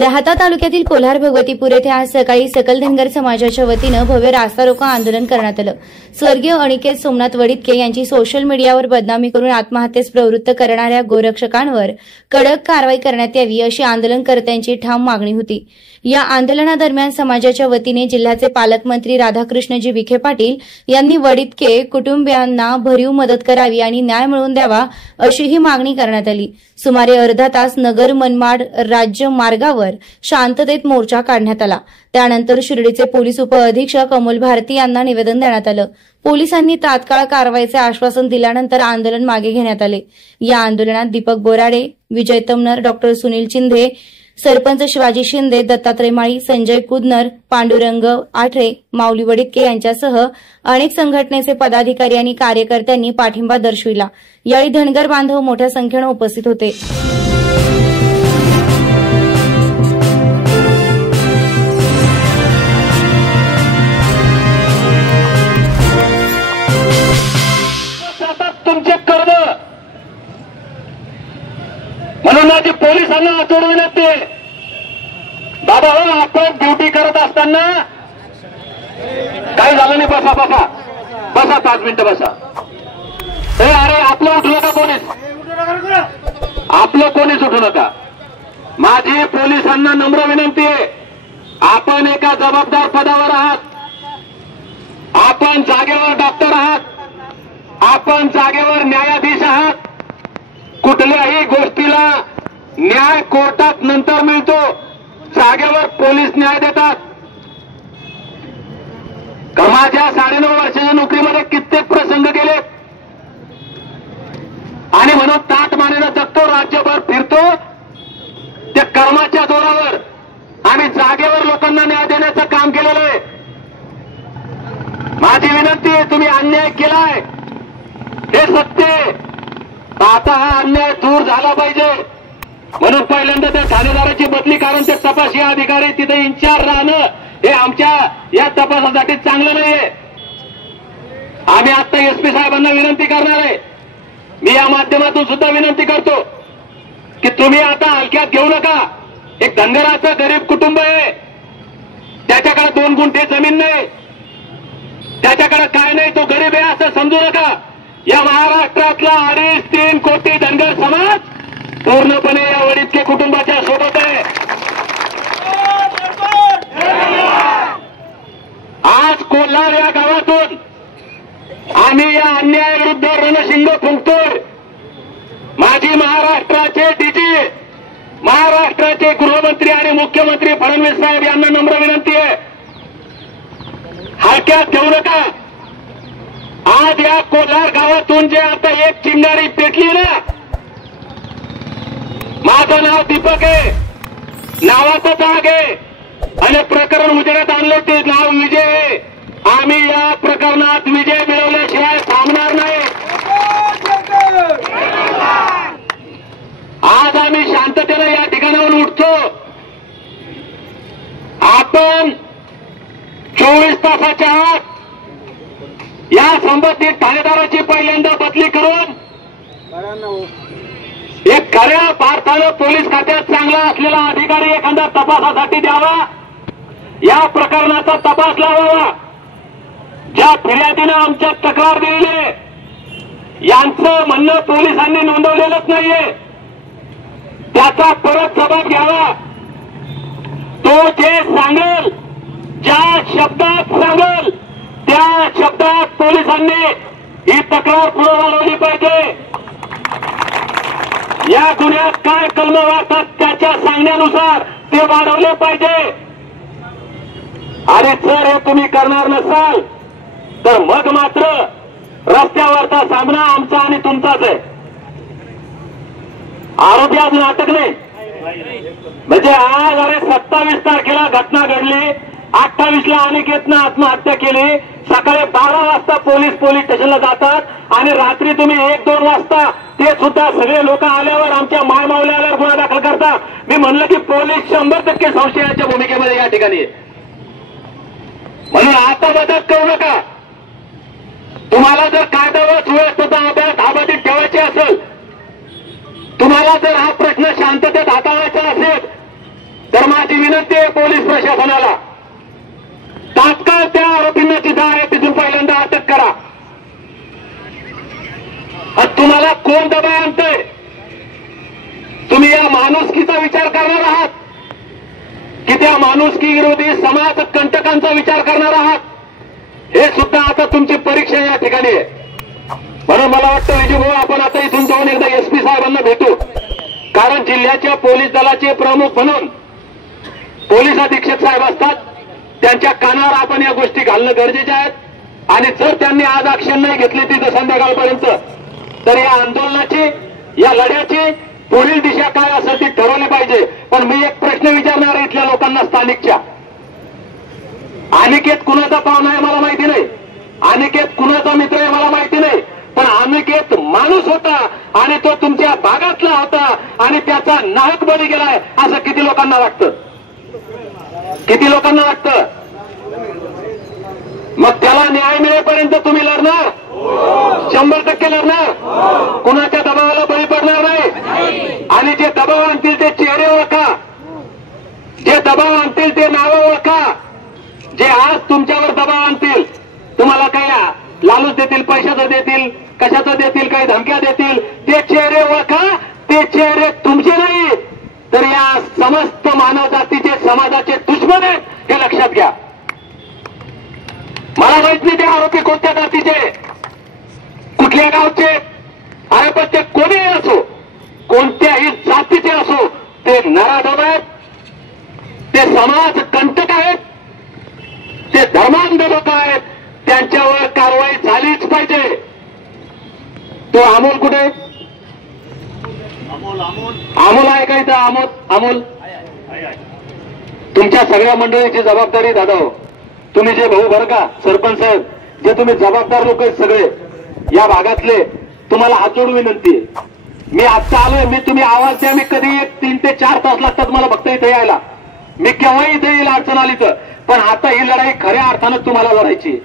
राहाता तालुक्यातील कोल्हार भगवतीपूर येथे आज सकाळी सकल धनगर समाजाच्या वतीनं भव्य रास्ता रोको आंदोलन करण्यात आलं। स्वर्गीय अनिकेत सोमनाथ वडितके यांची सोशल मीडियावर बदनामी करून आत्महत्येस प्रवृत्त करणाऱ्या गोरक्षकांवर कडक कारवाई करण्यात यावी अशी आंदोलनकर्त्यांची ठाम मागणी होती। या आंदोलनादरम्यान समाजाच्या वतीने जिल्ह्याचे पालकमंत्री राधाकृष्णजी विखे पाटील यांनी वडितके कुटुंबियांना भरीव मदत करावी आणि न्याय मिळवून द्यावा अशीही मागणी करण्यात आली। सुमारे अर्धा तास नगर मनमाड राज्य मार्गावर शांततेत मोर्चा काढण्यात आला। त्यानंतर शिर्डीचे पोलीस उपअधीक्षक अमोल भारती यांना निवेदन देण्यात आलं। पोलिसांनी तात्काळ कारवाईचे आश्वासन दिल्यानंतर आंदोलन मागे घेण्यात आले। या आंदोलनात दीपक बोराडे, विजय तमनर, डॉक्टर सुनील चिंधे, सरपंच शिवाजी शिंदे, दत्तात्रय माळी, संजय कुदनर, पांडुरंग आठरे, माऊली वडितके यांच्यासह अनेक संघटनेचे पदाधिकारी आणि कार्यकर्त्यांनी पाठिंबा दर्शविला। यावेळी धनगर बांधव मोठ्या संख्येने उपस्थित होते। तुमचे कर्म म्हणून माझी पोलिसांना आठवण्यात येते। बाबा हो, आपण ड्युटी करत असताना काही झालं नाही, बसा बसा बसा, 5 मिनिटं बसा। अरे आपलं उठू नका कोणीच, आपलं कोणीच उठू नका। माझी पोलिसांना नम्र विनंती आहे, आपण एका जबाबदार पदावर आहात, आपण जागेवर डॉक्टर आहात, आपण जागेवर न्यायाधीश आहात। कुठल्याही गोष्टीला न्याय कोर्टात नंतर मिळतो, जागेवर पोलीस न्याय देतात। माझ्या 9.5 वर्षाच्या नोकरीमध्ये कित्येक प्रसंग गेले आणि म्हणून ताट मानेला जगतो, राज्यभर फिरतो। त्या कर्माच्या जोरावर आम्ही जागेवर लोकांना न्याय देण्याचं काम केलेलं आहे। माझी विनंती आहे, तुम्ही अन्याय केलाय हे सत्य आहे, आता हा अन्याय दूर झाला पाहिजे। म्हणून पहिल्यांदा त्या ठाणेदाराची बदली, कारण ते तपासी अधिकारी तिथे इन्चार्ज राहणं हे आमच्या या तपासासाठी चांगलं नाहीये। आम्ही आता एसपी साहेबांना विनंती करणार आहे, मी या माध्यमातून सुद्धा विनंती करतो की तुम्ही आता हलक्यात घेऊ नका। एक धनगराचं गरीब कुटुंब आहे, त्याच्याकडे 2 गुंठे जमीन नाही, त्याच्याकडे काय नाही, तो गरीब आहे असं समजू नका। या महाराष्ट्रातला 2.5-3 कोटी धनगर समाज पूर्णपणे या वडितके कुटुंबाच्या सोबत आहे। आज कोल्हार या गावातून आम्ही या अन्यायाविरुद्ध रणशिंग फुंकतोय। माजी महाराष्ट्राचे डीजी, महाराष्ट्राचे गृहमंत्री आणि मुख्यमंत्री फडणवीस साहेब यांना नम्र विनंती आहे, हलक्यात घेऊ नका। आज या कोल्हार गावातून जे आता एक चिंगारी पेटली ना, माझं नाव दीपक आहे, नावाचं जाग आहे आणि प्रकरण उजेडात आणलं ते नाव विजय आहे। आम्ही या प्रकरणात विजय मिळवल्याशिवाय थांबणार नाही। आज आम्ही शांततेने या ठिकाणावर उठतो। आपण 24 तासाच्या आत या संबंधित ठाणेदाराची पहिल्यांदा बदली करून एक खऱ्या भारतानं पोलीस खात्यात चांगला असलेला अधिकारी एखादा तपासासाठी द्यावा, या प्रकरणाचा तपास लावावा। ज्या फिर्यादीनं आमच्या तक्रार दिलेली यांचं म्हणणं पोलिसांनी नोंदवलेलंच नाहीये, त्याचा परत जबाब घ्यावा। तो जे सांगेल, ज्या शब्दात सांगेल त्या शब्दात पोलिसांनी ही तक्रार पुढे वाढवली पाहिजे। या गुन्ह्यात काय कलम वाढतात त्याच्या सांगण्यानुसार ते वाढवले पाहिजे। आणि जर हे तुम्ही करणार नसाल तर मग मात्र रस्त्यावरचा सामना आमचा आणि तुमचाच आहे। आरोपी अजून अटक नाही, म्हणजे आज 27 तारखेला घटना घडली, 28ला अनिकेतनं आत्महत्या केली, सकाळी 12 वाजता पोलीस स्टेशनला जातात आणि रात्री तुम्ही 1-2 वाजता ते सुद्धा सगळे लोक आल्यावर आमच्या मायमाऊली आल्यावर गुन्हा दाखल करता। मी म्हणलं की पोलीस 100% संशयाच्या भूमिकेमध्ये या ठिकाणी, म्हणून आता मदत करू नका। तुम्हाला जर कायदा व सुव्यवस्थेचा अभ्यास धाबातीत ठेवायचे असेल, तुम्हाला जर हा प्रश्न शांततेत हाताळायचा असेल तर माझी विनंती आहे पोलीस प्रशासनाला, तात्काळ त्या आरोपींना जिथं आहे तिथून पहिल्यांदा अटक करा. तुम्हाला कोण दबाव आणतोय? तुम्ही या माणुसकीचा विचार करणार आहात की त्या माणुसकी विरोधी समाज कंटकांचा विचार करणार आहात? हे सुद्धा आता तुमची परीक्षा या ठिकाणी आहे. म्हणून मला वाटतं विजयभाऊ, आपण आता इथून जाऊन एकदा SP साहेबांना भेटू. कारण जिल्ह्याच्या पोलीस दलाचे प्रमुख म्हणून पोलीस अधीक्षक साहेब असतात, त्यांच्या कानावर आपण या गोष्टी घालणं गरजेचे आहेत. आणि जर त्यांनी आज ऍक्शन नाही घेतली तिथं संध्याकाळपर्यंत, तर या आंदोलनाची, या लढ्याची पुढील दिशा काय असेल ती ठरवली पाहिजे. पण मी एक प्रश्न विचारणार आहे इथल्या लोकांना, स्थानिकच्या. अनिकेत कुणाचा पाहुणा आहे मला माहिती नाही, अनिकेत कुणाचा मित्र आहे मला माहिती नाही, पण अनिकेत माणूस होता आणि तो तुमच्या भागातला होता आणि त्याचा नाहक बळी गेलाय असं किती लोकांना वाटतं? किती लोकांना वाटतं? मग त्याला न्याय मिळेपर्यंत तुम्ही लढणार? 100% लढणार. कुणाच्या दबावाला बळी पडणार नाही. आणि जे दबाव आणतील ते चेहरे ओळखा, जे दबाव आणतील ते नावं ओळखा. जे आज तुमच्यावर दबाव आणतील, तुम्हाला काही लालूच देतील, पैशाचं देतील, कशाचं देतील, काही धमक्या देतील, ते चेहरे ओळखा. ते चेहरे तुमचे नाही, तर या समस्त मानव जातीचे, समाजाचे दुश्मन आहेत, हे लक्षात घ्या. मला माहित नाही ते आरोपी कोणत्या जातीचे, कुठल्या गावचे, अरे पण ते कोणीही असो, कोणत्याही जातीचे असो, ते नराधम आहेत, ते समाज कंटक आहेत, ते धर्मांध लोक आहेत. त्यांच्यावर कारवाई झालीच पाहिजे. तो अमोल कुठे? अमोल आहे का इथं? अमोल तुमच्या सगळ्या मंडळीची जबाबदारी दादा हो. तुम्ही जे भाऊ बरं का, सरपंच साहेब, जे तुम्ही जबाबदार लोक आहेत सगळे या भागातले, तुम्हाला हात जोडून विनंती आहे. मी आत्ता आलोय, मी तुम्ही आवाज द्या, मी कधी 3 ते 4 तास लागतात मला फक्त इथे यायला. मी केव्हाही इथे येईल अडचण आली तर. पण आता ही लढाई खऱ्या अर्थानं तुम्हाला लढायची.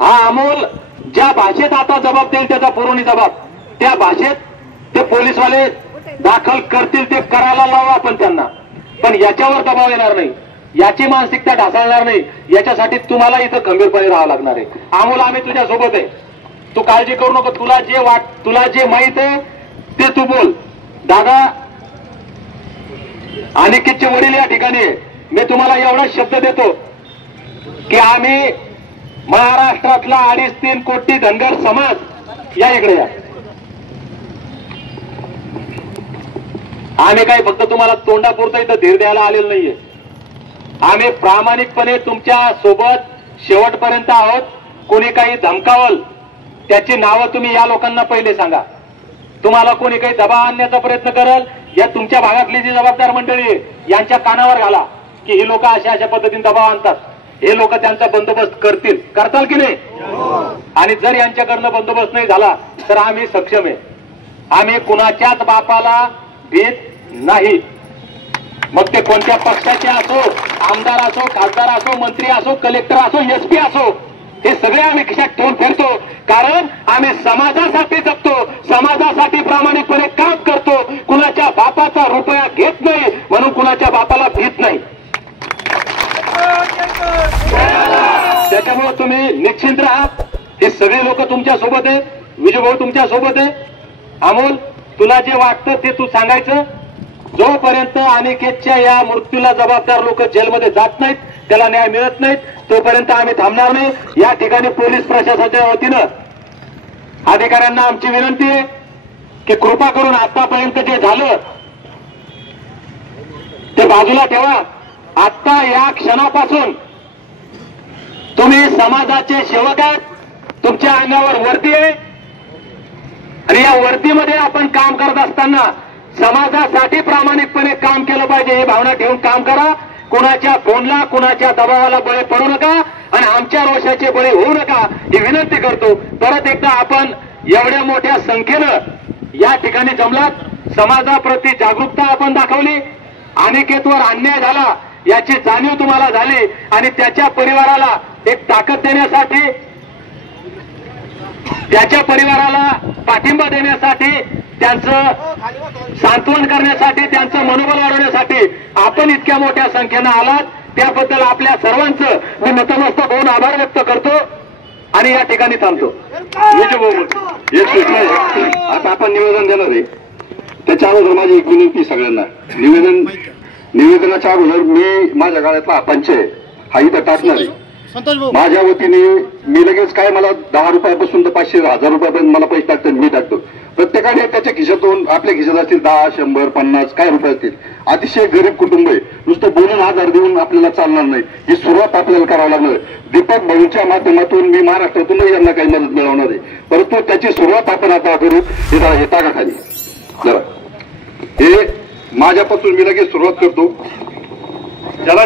हा अमोल ज्या भाषेत आता जबाब देईल त्याचा पुरवणी जबाब, त्या भाषेत ते पोलीसवाले दाखल करतील ते करायला लावू आपण त्यांना. पण याच्यावर दबाव येणार नाही, याची मानसिकता ढासळणार नाही. याच्यासाठी तुम्हाला इथं खंबीरपणे राहावं लागणार आहे. अमोल आम्ही तुझ्या सोबत आहे, तू काळजी करू नको. तुला जे माहित आहे ते तू बोल. दादा अनिकेतचे वडील या ठिकाणी आहे. मी तुम्हाला एवढा शब्द देतो की आम्ही महाराष्ट्रातला 2.5-3 कोटी धनगर समाज या इकडे या. आम्ही काही फक्त तुम्हाला तोंडापुरता इथं धीर द्यायला आलेलो नाहीये. आम्ही प्रामाणिकपणे तुमच्या सोबत शेवटपर्यंत आहोत. कोणी काही धमकावल त्याची नावं तुम्ही या लोकांना पहिले सांगा. तुम्हाला कोणी काही दबाव आणण्याचा प्रयत्न करल, या तुमच्या भागातली जी जबाबदार मंडळी आहे यांच्या कानावर घाला की ही लोक अशा अशा पद्धतीने दबाव आणतात, हे लोक त्यांचा बंदोबस्त करताल की नाही? आणि जर यांच्याकडनं बंदोबस्त नाही झाला तर आम्ही सक्षम आहे. आम्ही कुणाच्याच बापाला भीत नाही. मग ते कोणत्या पक्षाचे असो, आमदार असो, खासदार असो, मंत्री असो, कलेक्टर असो, SP असो, हे सगळे आम्ही खिशात ठेवून फिरतो. कारण आम्ही समाजासाठी जगतो, समाजासाठी प्रामाणिकपणे काम करतो. कुणाच्या बापाचा रुपया घेत नाही, म्हणून कुणाच्या बापाला भीत नाही. त्याच्यामुळे तुम्ही निश्चिंत राहा. हे सगळे लोक तुमच्या सोबत आहेत. विजयभाऊ तुमच्या सोबत आहे. अमोल तुला जे वाटतं ते तू सांगायचं. जोपर्यंत अनिकेतच्या या मृत्यूला जबाबदार लोक जेलमध्ये जात नाहीत, त्याला न्याय मिळत नाहीत, तोपर्यंत आम्ही थांबणार नाही. या ठिकाणी पोलीस प्रशासनाच्या वतीनं अधिकाऱ्यांना आमची विनंती आहे की कृपा करून आतापर्यंत जे झालं ते बाजूला ठेवा. आता या क्षणापासून तुम्ही समाजाचे सेवक आहात. तुमच्या अंगावर वर्दी आहे आणि या वर्दीमध्ये आपण काम करत असताना समाजासाठी प्रामाणिकपणे काम केलं पाहिजे ही भावना ठेवून काम करा. कुणाच्या फोनला, कुणाच्या दबावाला बळी पडू नका आणि आमच्या रोषाचे बळी होऊ नका ही विनंती करतो. परत एकदा आपण एवढ्या मोठ्या संख्येनं या ठिकाणी जमलात, समाजाप्रती जागरूकता आपण दाखवली. अनिकेतवर अन्याय झाला याची जाणीव तुम्हाला झाली आणि त्याच्या परिवाराला एक ताकद देण्यासाठी, त्याच्या परिवाराला पाठिंबा देण्यासाठी, त्यांचं सांत्वन करण्यासाठी, त्यांचं मनोबल वाढवण्यासाठी आपण इतक्या मोठ्या संख्येनं आलात, त्याबद्दल आपल्या सर्वांचं मी नतमस्तक होऊन आभार व्यक्त करतो आणि या ठिकाणी थांबतो. एक सूचना आहे. आता आपण निवेदन देणार आहे, त्याच्या अगोदर माझी एक विनंती सगळ्यांना. निवेदनाच्या अगोदर मी माझ्या गाड्यातला पंच आहे हा इथं टाकणार आहे. माझ्या वतीने मी लगेच काय, मला 10 रुपयापासून तर 500 1000 रुपयापर्यंत मला पैसे टाकतात, मी टाकतो. प्रत्येकाने त्याच्या खिशातून, आपल्या खिशात असतील 10 100 50 काय रुपये असतील. अतिशय गरीब कुटुंब आहे, नुसतं बोलून आधार देऊन आपल्याला चालणार नाही. ही सुरुवात आपल्याला करावं लागणार. दीपक भाऊंच्या माध्यमातून मी महाराष्ट्रातूनही यांना काही मदत मिळवणार आहे, परंतु त्याची सुरुवात आपण आता करू. हे टाकाखाली जरा, हे माझ्यापासून मी लगेच सुरुवात करतो. ज्याला